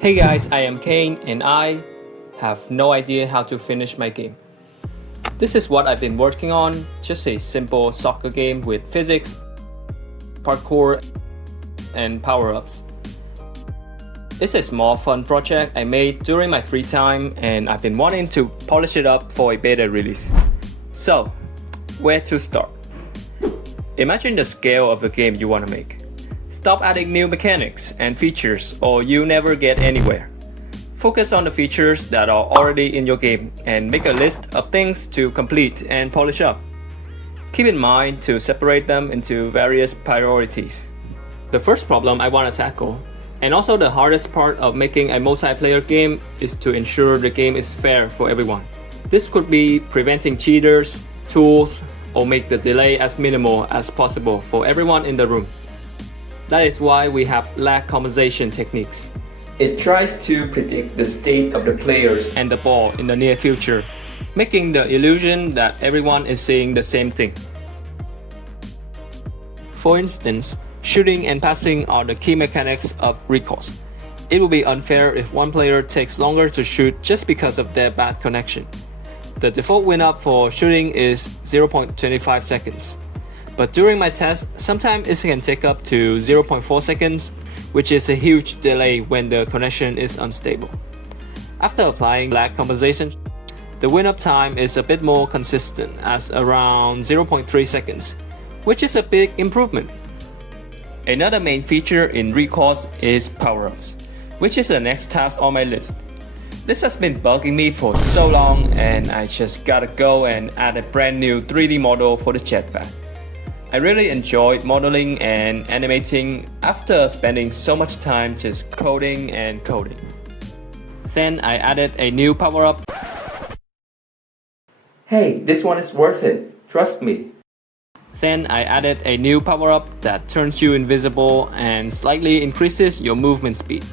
Hey guys, I am Kane and I have no idea how to finish my game. This is what I've been working on, just a simple soccer game with physics, parkour, and power-ups. It's a small fun project I made during my free time and I've been wanting to polish it up for a beta release. So, where to start? Imagine the scale of the game you want to make. Stop adding new mechanics and features or you never get anywhere. Focus on the features that are already in your game and make a list of things to complete and polish up. Keep in mind to separate them into various priorities. The first problem I want to tackle, and also the hardest part of making a multiplayer game, is to ensure the game is fair for everyone. This could be preventing cheaters, tools, or make the delay as minimal as possible for everyone in the room. That is why we have lag compensation techniques. It tries to predict the state of the players and the ball in the near future, making the illusion that everyone is seeing the same thing. For instance, shooting and passing are the key mechanics of Reccos. It will be unfair if one player takes longer to shoot just because of their bad connection. The default win-up for shooting is 0.25 seconds. But during my test, sometimes it can take up to 0.4 seconds, which is a huge delay when the connection is unstable. After applying lag compensation, the win-up time is a bit more consistent as around 0.3 seconds, which is a big improvement. Another main feature in Reccos is power-ups, which is the next task on my list. This has been bugging me for so long and I just gotta go and add a brand new 3D model for the Jetpack. I really enjoyed modeling and animating after spending so much time just coding and coding. Then I added a new power-up. Hey, this one is worth it, trust me. Then I added a new power-up that turns you invisible and slightly increases your movement speed.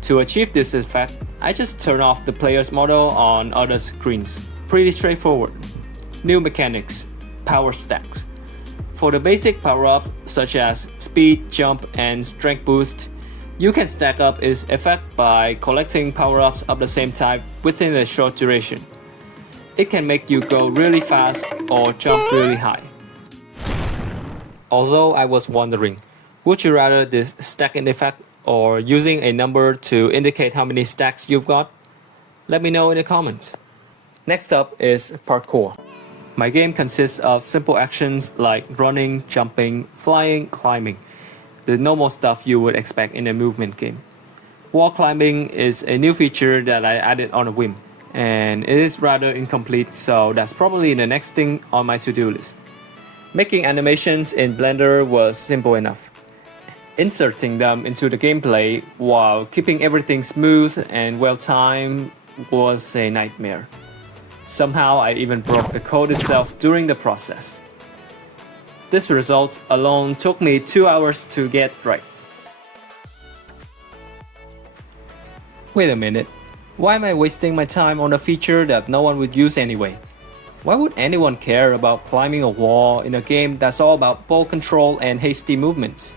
To achieve this effect, I just turn off the player's model on other screens. Pretty straightforward. New mechanics, power stacks. For the basic power-ups such as speed, jump, and strength boost, you can stack up its effect by collecting power-ups of the same type within a short duration. It can make you go really fast or jump really high. Although I was wondering, would you rather this stacking effect or using a number to indicate how many stacks you've got? Let me know in the comments. Next up is parkour. My game consists of simple actions like running, jumping, flying, climbing. The normal stuff you would expect in a movement game. Wall climbing is a new feature that I added on a whim, and it is rather incomplete, so that's probably the next thing on my to-do list. Making animations in Blender was simple enough. Inserting them into the gameplay while keeping everything smooth and well-timed was a nightmare. Somehow I even broke the code itself during the process. This result alone took me 2 hours to get right. Wait a minute, why am I wasting my time on a feature that no one would use anyway? Why would anyone care about climbing a wall in a game that's all about ball control and hasty movements?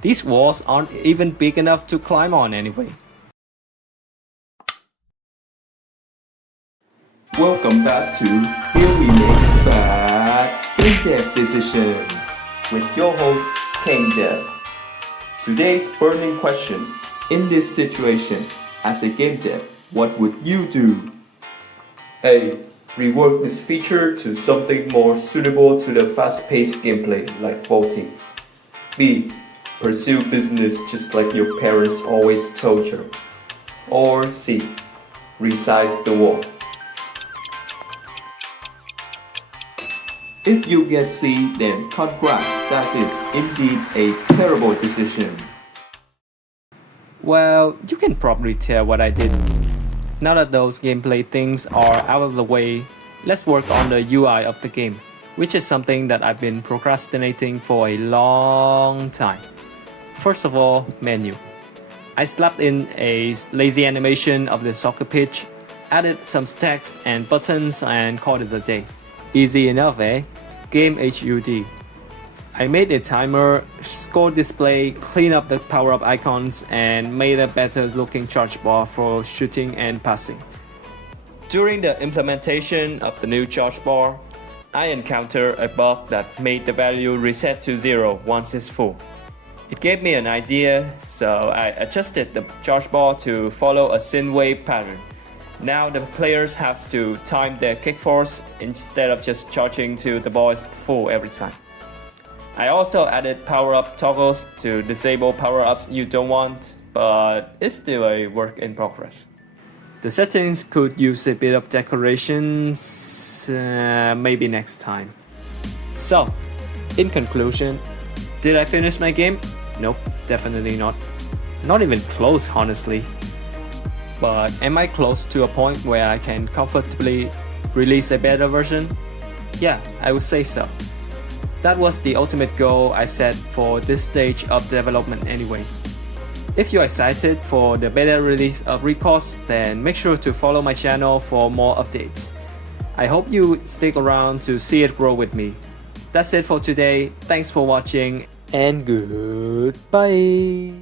These walls aren't even big enough to climb on anyway. Welcome back to Here We Make Bad Game Dev Decisions with your host, Game Dev. Today's burning question: in this situation, as a game dev, what would you do? A. Rework this feature to something more suitable to the fast-paced gameplay like vaulting. B. Pursue business just like your parents always told you. Or C. Resize the wall. If you get C, then congrats, that is indeed a terrible decision. Well, you can probably tell what I did. Now that those gameplay things are out of the way, let's work on the UI of the game, which is something that I've been procrastinating for a long time. First of all, menu. I slapped in a lazy animation of the soccer pitch, added some text and buttons and called it a day. Easy enough, eh? Game HUD. I made a timer, score display, clean up the power-up icons, and made a better looking charge bar for shooting and passing. During the implementation of the new charge bar, I encountered a bug that made the value reset to 0 once it's full. It gave me an idea, so I adjusted the charge bar to follow a sine wave pattern. Now the players have to time their kick force instead of just charging till the ball is full every time. I also added power-up toggles to disable power-ups you don't want, but it's still a work in progress. The settings could use a bit of decorations, maybe next time. So, in conclusion, did I finish my game? Nope, definitely not. Not even close, honestly. But am I close to a point where I can comfortably release a better version? Yeah, I would say so. That was the ultimate goal I set for this stage of development anyway. If you're excited for the beta release of Reccos, then make sure to follow my channel for more updates. I hope you stick around to see it grow with me. That's it for today. Thanks for watching and goodbye.